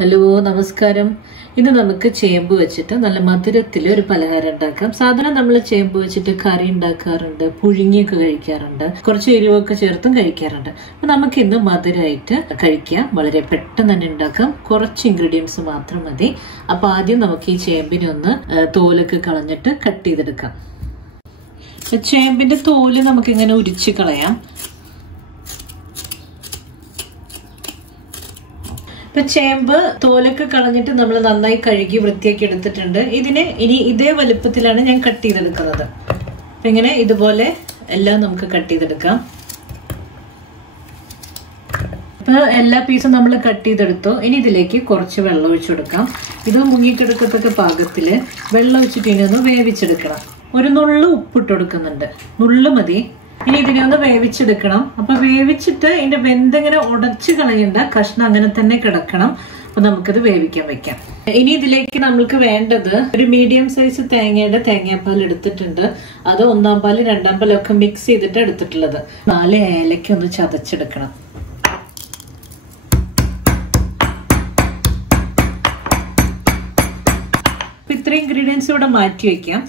Hello നമസ്കാരം. ഇന്ന് നമുക്ക് ചേമ്പ് വെച്ചിട്ട് നല്ല മധുരത്തിൽ ഒരു പലഹാരം ഉണ്ടാക്കാം. സാധാരണ നമ്മൾ ചേമ്പ് വെച്ചിട്ട് കറി ഉണ്ടാക്കാറുണ്ട്, പുഴുങ്ങിയൊക്കെ കഴിക്കാറുണ്ട്, കുറച്ച് എരിവൊക്കെ ചേർത്തും കഴിക്കാറുണ്ട്. അപ്പൊ നമുക്ക് ഇന്ന് മധുരമായിട്ട് കഴിക്കാം. വളരെ പെട്ടെന്ന് തന്നെ ഉണ്ടാക്കാം. കുറച്ച് ഇൻഗ്രീഡിയൻസ് മാത്രം മതി. അപ്പൊ ആദ്യം നമുക്ക് ഈ ചേമ്പിനെ ഒന്ന് തോലൊക്കെ കളഞ്ഞിട്ട് കട്ട് ചെയ്തെടുക്കാം. ചേമ്പിന്റെ തോല് നമുക്ക് ഇങ്ങനെ ഉരിച്ച് കളയാം. ഇപ്പൊ ചേമ്പ് തോലൊക്കെ കളഞ്ഞിട്ട് നമ്മൾ നന്നായി കഴുകി വൃത്തിയാക്കി എടുത്തിട്ടുണ്ട്. ഇതിന് ഇനി ഇതേ വലുപ്പത്തിലാണ് ഞാൻ കട്ട് ചെയ്തെടുക്കുന്നത്. ഇങ്ങനെ ഇതുപോലെ എല്ലാം നമുക്ക് കട്ട് ചെയ്തെടുക്കാം. ഇപ്പൊ എല്ലാ പീസും നമ്മൾ കട്ട് ചെയ്തെടുത്തു. ഇനി ഇതിലേക്ക് കുറച്ച് വെള്ളം ഒഴിച്ചു കൊടുക്കാം. ഇത് മുങ്ങിക്കെടുക്കത്തക്ക പാകത്തില് വെള്ളം ഒഴിച്ചിട്ട് ഇനി ഒന്ന് വേവിച്ചെടുക്കണം. ഒരു നുള്ളു ഉപ്പിട്ട് കൊടുക്കുന്നുണ്ട്, നുള്ളു മതി. ഇനി ഇതിനെ ഒന്ന് വേവിച്ചെടുക്കണം. അപ്പൊ വേവിച്ചിട്ട് ഇതിന്റെ വെന്തെങ്ങനെ ഉടച്ചു കളയണ്ട, കഷ്ണം അങ്ങനെ തന്നെ കിടക്കണം. അപ്പൊ നമുക്കത് വേവിക്കാൻ വെക്കാം. ഇനി ഇതിലേക്ക് നമ്മൾക്ക് വേണ്ടത് ഒരു മീഡിയം സൈസ് തേങ്ങയുടെ തേങ്ങാപ്പാൽ എടുത്തിട്ടുണ്ട്. അത് 1-ാം പാല് 2-ാം പാലൊക്കെ മിക്സ് ചെയ്തിട്ട് എടുത്തിട്ടുള്ളത്. 4 ഏലക്ക ഒന്ന് ചതച്ചെടുക്കണം. ഇത്രയും ഇൻഗ്രീഡിയൻസ് ഇവിടെ മാറ്റി വെക്കാം.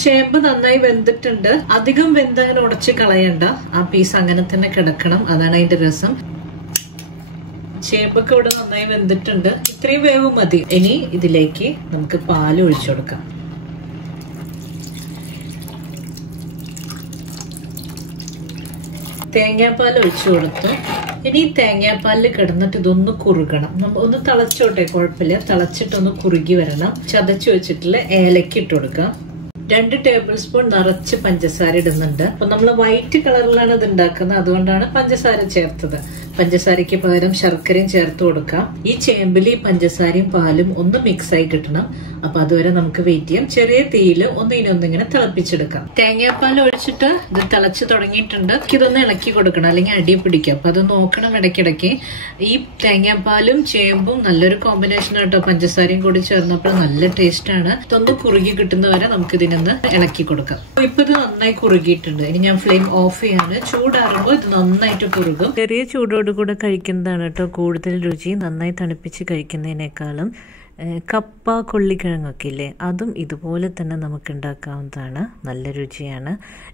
ചേമ്പ് നന്നായി വെന്തിട്ടുണ്ട്. അധികം വെന്ത് അങ്ങനെ ഉടച്ച് കളയണ്ട, ആ പീസ് അങ്ങനെ തന്നെ കിടക്കണം. അതാണ് അതിന്റെ രസം. ചേമ്പൊക്കെ ഇവിടെ നന്നായി വെന്തിട്ടുണ്ട്. ഇത്രയും വേവ് മതി. ഇനി ഇതിലേക്ക് നമുക്ക് പാല് ഒഴിച്ചു കൊടുക്കാം. തേങ്ങാപ്പാൽ ഒഴിച്ചു കൊടുത്തു. ഇനി തേങ്ങാപ്പാലിൽ കിടന്നിട്ട് ഇതൊന്ന് കുറുകണം. ഒന്ന് തിളച്ചോട്ടെ, കുഴപ്പമില്ല. തിളച്ചിട്ടൊന്ന് കുറുകി വരണം. ചതച്ചു വെച്ചിട്ടുള്ള ഏലക്ക ഇട്ട് കൊടുക്കാം. 2 ടേബിൾ സ്പൂൺ നിറച്ച് പഞ്ചസാര ഇടുന്നുണ്ട്. അപ്പൊ നമ്മൾ വൈറ്റ് കളറിലാണ് ഇത് ഉണ്ടാക്കുന്നത്, അതുകൊണ്ടാണ് പഞ്ചസാര ചേർത്തത്. പഞ്ചസാരയ്ക്ക് പകരം ശർക്കരയും ചേർത്ത് കൊടുക്കാം. ഈ ചേമ്പിൽ ഈ പഞ്ചസാരയും പാലും ഒന്ന് മിക്സ് ആയി കിട്ടണം. അപ്പൊ അതുവരെ നമുക്ക് വെയിറ്റ് ചെയ്യാം. ചെറിയ തീയിൽ ഒന്നിങ്ങനെ തിളപ്പിച്ചെടുക്കാം. തേങ്ങാപ്പാൽ ഒഴിച്ചിട്ട് ഇത് തിളച്ച് തുടങ്ങിയിട്ടുണ്ട്. ഇതൊന്ന് ഇളക്കി കൊടുക്കണം, അല്ലെങ്കിൽ അടി പിടിക്കും. അപ്പൊ അത് നോക്കണം ഇടയ്ക്കിടയ്ക്ക്. ഈ തേങ്ങാപ്പാലും ചേമ്പും നല്ലൊരു കോമ്പിനേഷൻ ആട്ടോ. പഞ്ചസാരയും കൂടി ചേർന്നപ്പോൾ നല്ല ടേസ്റ്റ് ആണ്. ഇതൊന്ന് കുറുകി കിട്ടുന്നവരെ നമുക്ക് ഇതിനൊന്ന് ഇളക്കി കൊടുക്കാം. ഇപ്പൊ ഇത് നന്നായി കുറുകിയിട്ടുണ്ട്. ഇനി ഞാൻ ഫ്ലെയിം ഓഫ് ചെയ്യാണ്. ചൂടാറുമ്പോൾ ഇത് നന്നായിട്ട് കുറുകും. ചെറിയ ചൂടോടുകൂടെ കഴിക്കുന്നതാണ് കേട്ടോ കൂടുതൽ രുചി. നന്നായി തണുപ്പിച്ച് കഴിക്കുന്നതിനേക്കാളും കപ്പ കൊള്ളിക്കിഴങ്ങൊക്കെ ഇല്ലേ, അതും ഇതുപോലെ തന്നെ നമുക്ക് ഉണ്ടാക്കാവുന്നതാണ്. നല്ല രുചിയാണ്.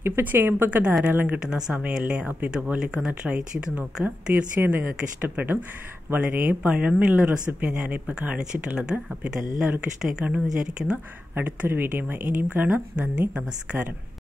ഇപ്പോൾ ചേമ്പൊക്കെ ധാരാളം കിട്ടുന്ന സമയമല്ലേ, അപ്പോൾ ഇതുപോലെയൊക്കെ ഒന്ന് ട്രൈ ചെയ്ത് നോക്കുക. തീർച്ചയായും നിങ്ങൾക്ക് ഇഷ്ടപ്പെടും. വളരെ പഴമുള്ള റെസിപ്പിയാണ് ഞാനിപ്പോൾ കാണിച്ചിട്ടുള്ളത്. അപ്പോൾ ഇതെല്ലാവർക്കും ഇഷ്ടമായി കാണുമെന്ന് വിചാരിക്കുന്നു. അടുത്തൊരു വീഡിയോയുമായി ഇനിയും കാണാം. നന്ദി, നമസ്കാരം.